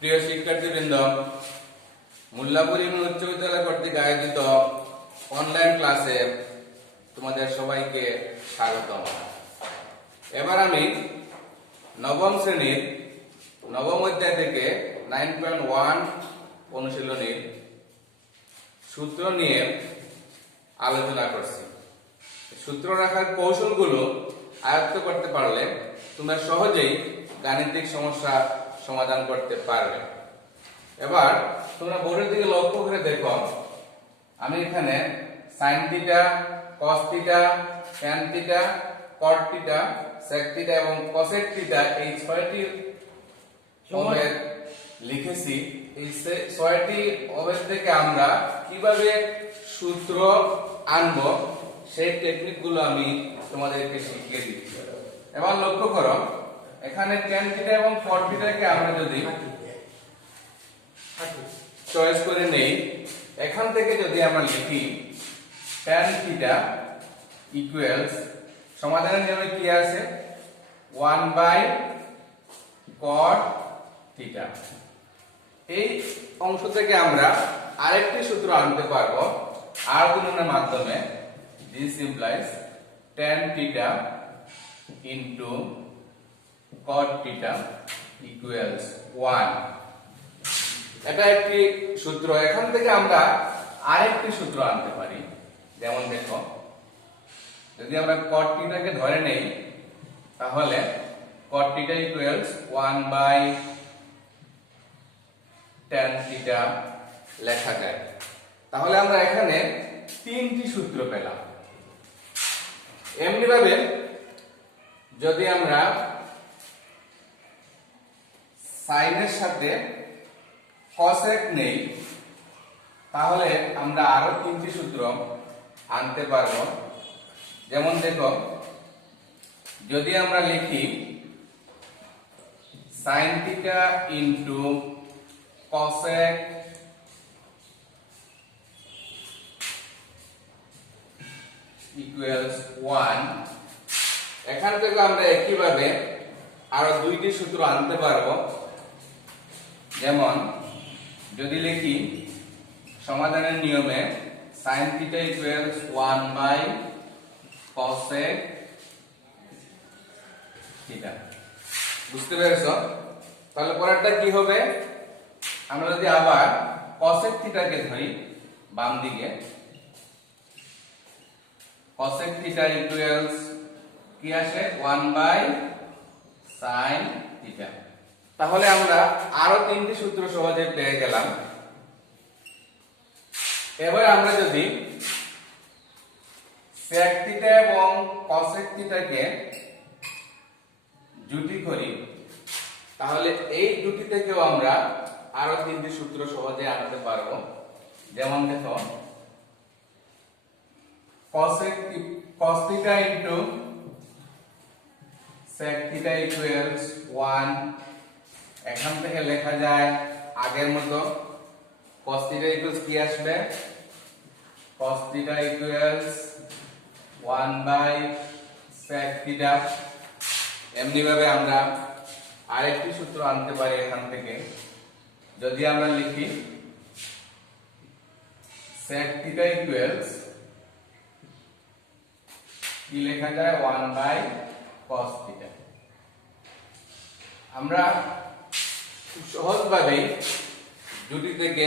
প্রিয় শিক্ষার্থীবৃন্দ, মুল্লাপুর ইউনিয়ন উচ্চ বিদ্যালয় কর্তৃক আয়োজিত অনলাইন ক্লাসে তোমাদের সবাইকে স্বাগতম। এবার আমি নবম শ্রেণীর নবম অধ্যায় থেকে 9.1 অনুশীলনীর সূত্র নিয়ে আলোচনা করছি। সূত্র রাখার কৌশলগুলো আয়ত্ত করতে পারলে তোমরা সহজেই গাণিতিক সমস্যা সমাধান করতে পারবে। এবার তোমরা বোর্ডের দিকে লক্ষ্য করে দেখো, আমি এখানে sin theta, cos theta, tan theta, cot theta, sec theta এবং cosec থিটা এই 6টি অবেদ লিখেছি। এই 6টি অবেদ থেকে আমরা কিভাবে সূত্র আনবো সেই টেকনিকগুলো আমি তোমাদেরকে শিখিয়ে দিচ্ছি। এবার লক্ষ্য করো, এখানে tan থিটা এবং cot থিটাকে আমরা যদি চয়েস করে নেই, এখান থেকে যদি আমরা লিখি tan থিটা ইকুয়ালস, সমাধানের নিয়মে কি আছে 1/cot থিটা। এই অংশ থেকে আমরা আরেকটি সূত্র আনতে পারবো আর গুণনের মাধ্যমে। this implies tan theta into cot theta equals 1। এটা একটি সূত্র। এখান থেকে আমরা আরেকটি সূত্র আনতে পারি। যেমন দেখো, যদি আমরা cot থিটাকে ধরে নেই তাহলে cot theta equals 1/tan theta লেখা যায়। তাহলে আমরা এখানে তিনটি সূত্র পেলাম। এমনি ভাবে যদি আমরা sin এর সাথে cosec নেই তাহলে আমরা আরো তিনটি সূত্র আনতে পারবো। যেমন দেখো, যদি আমরা লিখি sin theta into cosec equals 1, এখান থেকে আমরা একইভাবে আরো দুইটি সূত্র আনতে পারবো। যেমন যদি লিখি সমাধানের নিয়মে sin theta equals 1/cosec theta. বুঝতে পেরেছো? তাহলে পরেরটা কি হবে, আমরা যদি আবার cosec থিটাকে ধরি বাম দিকে, cosec থিটা ইকুয়ালস কি আসে 1/sin থিটা। তাহলে আমরা আরো তিনটি সূত্র সহজে পেয়ে গেলাম। এবার আমরা যদি sec থিটা এবং cosec থিটাকে জুটি করি তাহলে এই জুটি থেকেও আমরা আরো তিনটি সূত্র সহজে আনতে পারবো। যেমন দেখো, cos theta into sec theta equals 1। এখান থেকে লেখা যায় আগের মতো cos theta equals কি আসবে, cos theta equals 1/sec theta। এমনি ভাবে আমরা আরেকটি সূত্র আনতে পারি এখান থেকে। যদি আমরা লিখি sec theta equals কি লেখা যায় 1/cos theta। আমরা সহজভাবে জুটি থেকে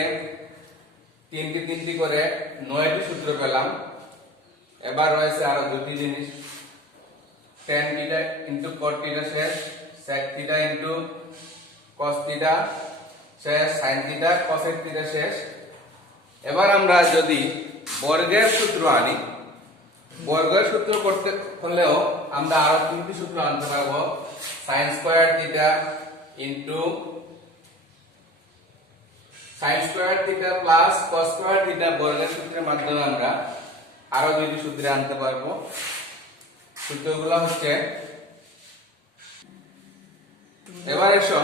তিনটি করে 9টি সূত্র পেলাম। এবার রয়েছে আরো দুটি জিনিস, tan theta into cot theta শেষ, sec theta into cos theta শেষ, sin theta cosec theta শেষ। এবার আমরা যদি বর্গের সূত্র আনি, বর্গের সূত্র করতে হলেও আমরা আরো তিনটি সূত্র আনতে পারবো। sin square theta into sin square theta plus cos square theta বর্গের সূত্রের মাধ্যমে আমরা আরো দুইটি সূত্র আনতে পারবো। সূত্রগুলো হচ্ছে, এবার এসো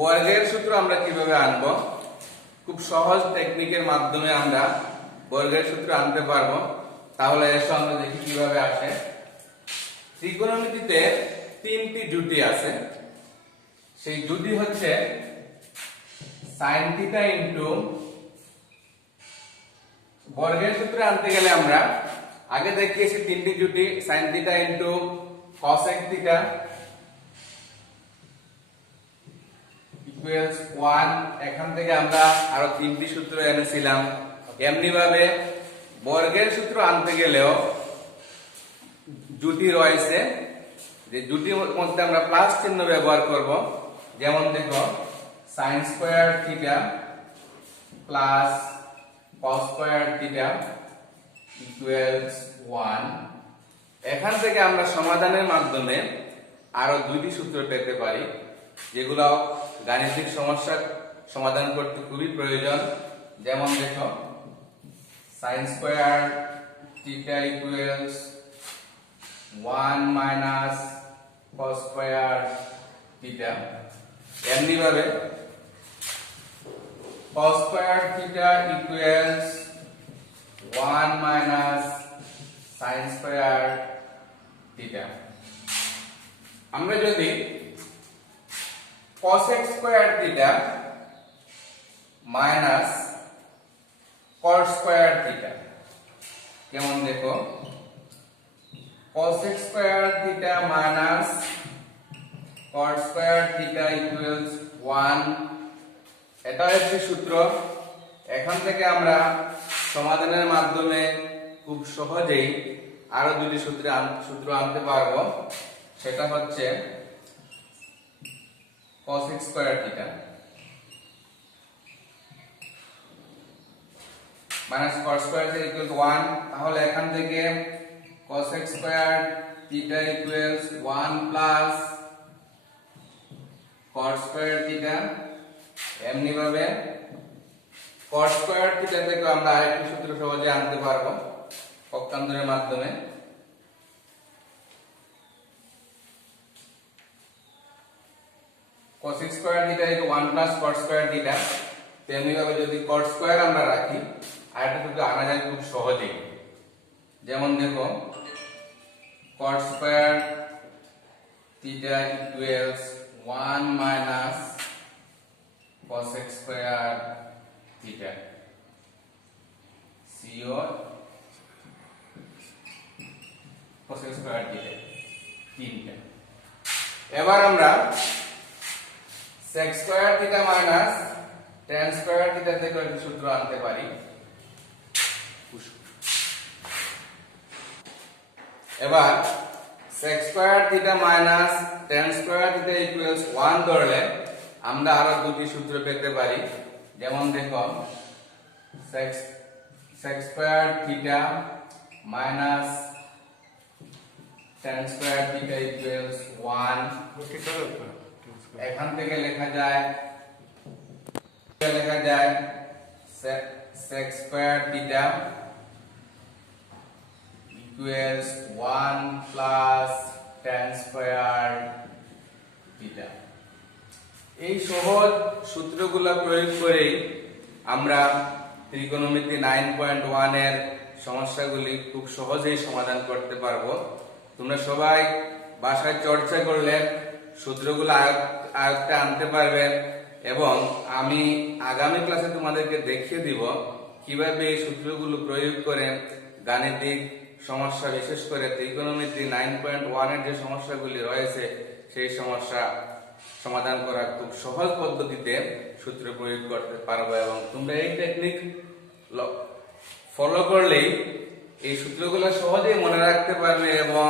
বর্গের সূত্র আমরা কিভাবে আনবো। খুব সহজ টেকনিকের মাধ্যমে আমরা বর্গের সূত্র আনতে পারবো। তাহলে এসো আমরা দেখি কিভাবে আসে। ত্রিকোণমিতিতে তিনটি জুটি আছে, সেই জুটি হচ্ছে sin থিটা ইনটু বর্গের সূত্রে আনতে গেলে আমরা আগে দেখিয়েছি তিনটি জুটি sin theta into cosec theta equals 1। এখান থেকে আমরা আরো তিনটি সূত্র এনেছিলাম। এমনি ভাবে বর্গের সূত্র আনতে গেলেও জুটি রয়েছে, যে জুটির মধ্যে আমরা প্লাস চিহ্ন ব্যবহার করব। যেমন দেখো sin square theta plus cos square theta equals 1। এখান থেকে আমরা সমাধানের মাধ্যমে আরো দুইটি সূত্র পেতে পারি, যেগুলো গাণিতিক সমস্যা সমাধান করতে খুবই প্রয়োজন। যেমন দেখো sin square theta equals 1 minus cos square theta. এমনি ভাবে cos square theta equals 1 minus sin square theta. আমরা যদি cosec square theta minus cot square theta, কেমন দেখো cosec square theta minus cot square theta equals 1। এটা একটি সূত্র। এখান থেকে আমরা সমাধানের মাধ্যমে খুব সহজেই আরো দুটি সূত্র আনতে পারবো। সেটা হচ্ছে cosec square theta minus cot square theta equals 1। তাহলে এখান থেকে cosec square theta equals 1 plus cot square theta. এমনি ভাবে cot স্কয়ার থিটা থেকে আমরা আরেকটি সূত্র সহজে আনতে পারবো পক্ষান্তরের মাধ্যমে। cosec square theta equal 1 plus cot square theta. তেমনি ভাবে যদি cot স্কয়ার আমরা রাখি আরেকটা সূত্র আনা যায় খুব সহজেই। যেমন দেখো cot square theta equals 1 minus cosec square theta cosec square theta 3টা। এবার আমরা sec square theta minus tan square theta থেকে একটা সূত্র আনতে পারি। এবার sec square theta minus tan square theta equals 1 ধরলে আমরা আরো দুটি সূত্র পেতে পারি। যেমন দেখো sec square theta minus tan square theta equals 1। এখান থেকে লেখা যায় sec square theta equals 1 plus tan square theta. এই সহজ সূত্রগুলো প্রয়োগ করে আমরা ত্রিকোণমিতি 9.1 এর সমস্যাগুলি খুব সহজেই সমাধান করতে পারবো। তোমরা সবাই বাসায় চর্চা করলে সূত্রগুলো আয়ত্তে আনতে পারবে এবং আমি আগামী ক্লাসে তোমাদেরকে দেখিয়ে দিব কিভাবে এই সূত্রগুলো প্রয়োগ করে গাণিতিক সমস্যা, বিশেষ করে ত্রিকোণমিতি 9.1 এর যে সমস্যাগুলি রয়েছে সেই সমস্যা সমাধান করা খুব সহজ পদ্ধতিতে সূত্র প্রয়োগ করতে পারবো। এবং তোমরা এই টেকনিক ফলো করলেই এই সূত্রগুলো সহজেই মনে রাখতে পারবে এবং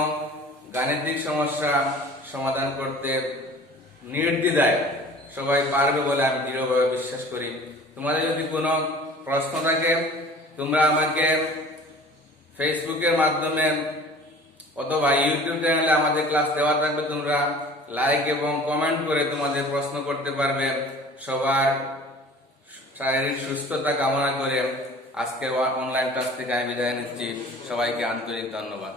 গাণিতিক সমস্যা সমাধান করতে নির্দ্বিধায় সবাই পারবে বলে আমি দৃঢ়ভাবে বিশ্বাস করি। তোমাদের যদি কোনো প্রশ্ন থাকে তোমরা আমাকে ফেসবুকের মাধ্যমে অথবা ইউটিউব চ্যানেলে আমাদের ক্লাস দেওয়া থাকবে, তোমরা লাইক এবং কমেন্ট করে তোমাদের প্রশ্ন করতে পারবে। সবার শারীরিক সুস্থতা কামনা করে আজকের অনলাইন ক্লাস থেকে আমি বিদায় নিচ্ছি। সবাইকে আন্তরিক ধন্যবাদ।